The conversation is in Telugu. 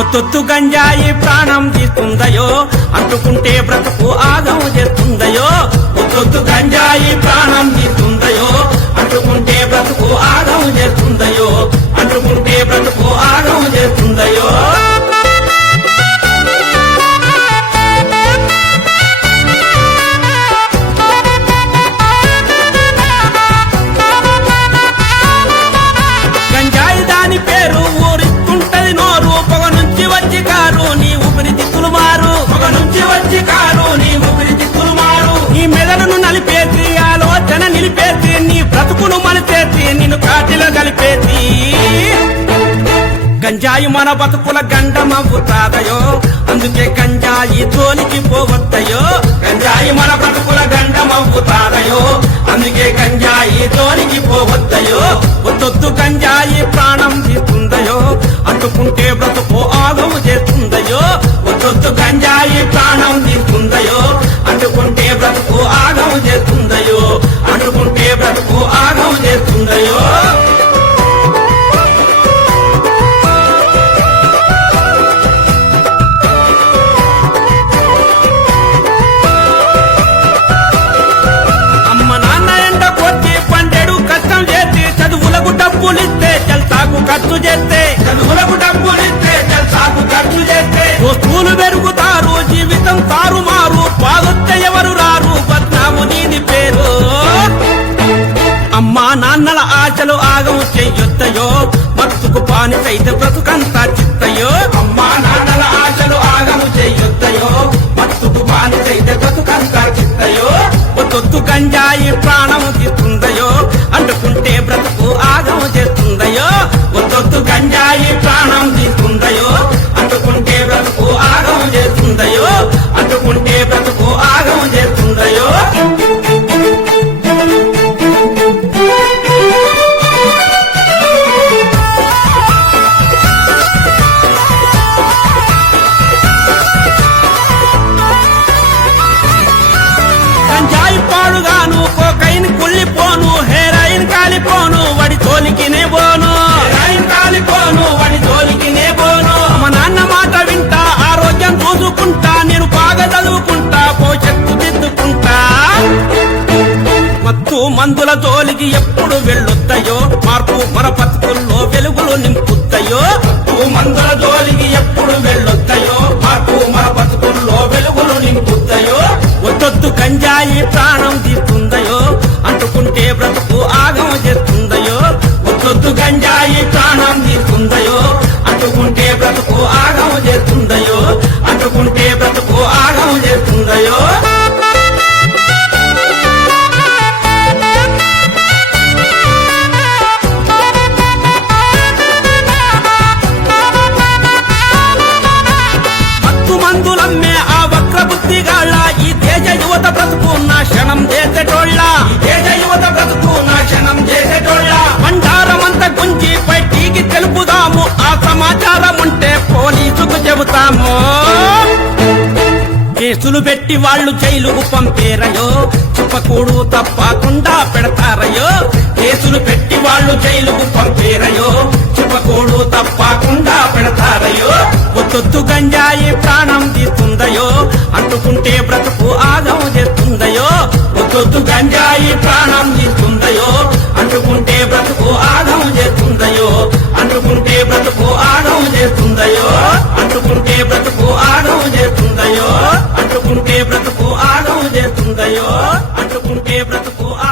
ఒత్తొత్తు గంజాయి ప్రాణం తీస్తుందయో అంటుకుంటే బ్రతుకు ఆగం చేస్తుందయో ఒత్తొత్తు గంజాయి ప్రాణం గంజాయి మన బతుకుల గండమవుతాదయో అందుకే గంజాయి తోలికి పోవద్దయో. గంజాయి మన బతుకుల గండమవుతాదయో అందుకే గంజాయి తోలికి పోవద్దు. ఖర్చు చేస్తే చదువులకు డబ్బులిస్తే జల్సాకు ఖర్చు చేస్తే. దోస్తులు పెరుగుతారు జీవితం తారుమారు. బాగొస్తే ఎవరు రారు బద్నాము నీది పేరు. అమ్మా నాన్నల ఆశలు ఆగం చెయ్యొద్దయో బతుకు పానిసైతే బ్రతుకంతా చిత్తయో. అమ్మా నాన్నల ఆశలు ఆగము చెయ్యొద్దయో బతుకు పానిసైతే బ్రతుకంతా చిత్తయో. ఒత్తొత్తు గంజాయి ప్రాణము తీస్తుందయో అంటుకుంటే బ్రతుకు మందుల జోలికి ఎప్పుడు వెళ్ళొద్దయో మార్పు మన బతుకుల్లో వెలుగులు నింపుద్దయో మత్తు మందుల జోలికి ఎప్పుడు వెళ్ళొద్దయో మార్పు మన బతుకుల్లో వెలుగులు నింపుద్దయో వద్దొద్దు కంజాయి ప్రాణం తీస్తుందయో అంటుకుంటే బ్రతుకు పోలీసుకు కేసులు పెట్టి వాళ్ళు జైలుకు పంపేరయో. చుప్పకూడు తప్పకుండా పెడతారయో. కేసులు పెట్టి వాళ్ళు జైలుకు పంపేరయో. చుప్పకూడు తప్పకుండా పెడతారయో. ఒత్తొత్తు గంజాయి ప్రాణం తీస్తుందయో. అంటుకుంటే బ్రతుకు ఆగం చేస్తుందయో. ఒత్తొత్తు గంజాయి ప్రాణం బ్రతుకు ఆగం చేస్తుందయో అంటుకుంటే బ్రతుకు ఆ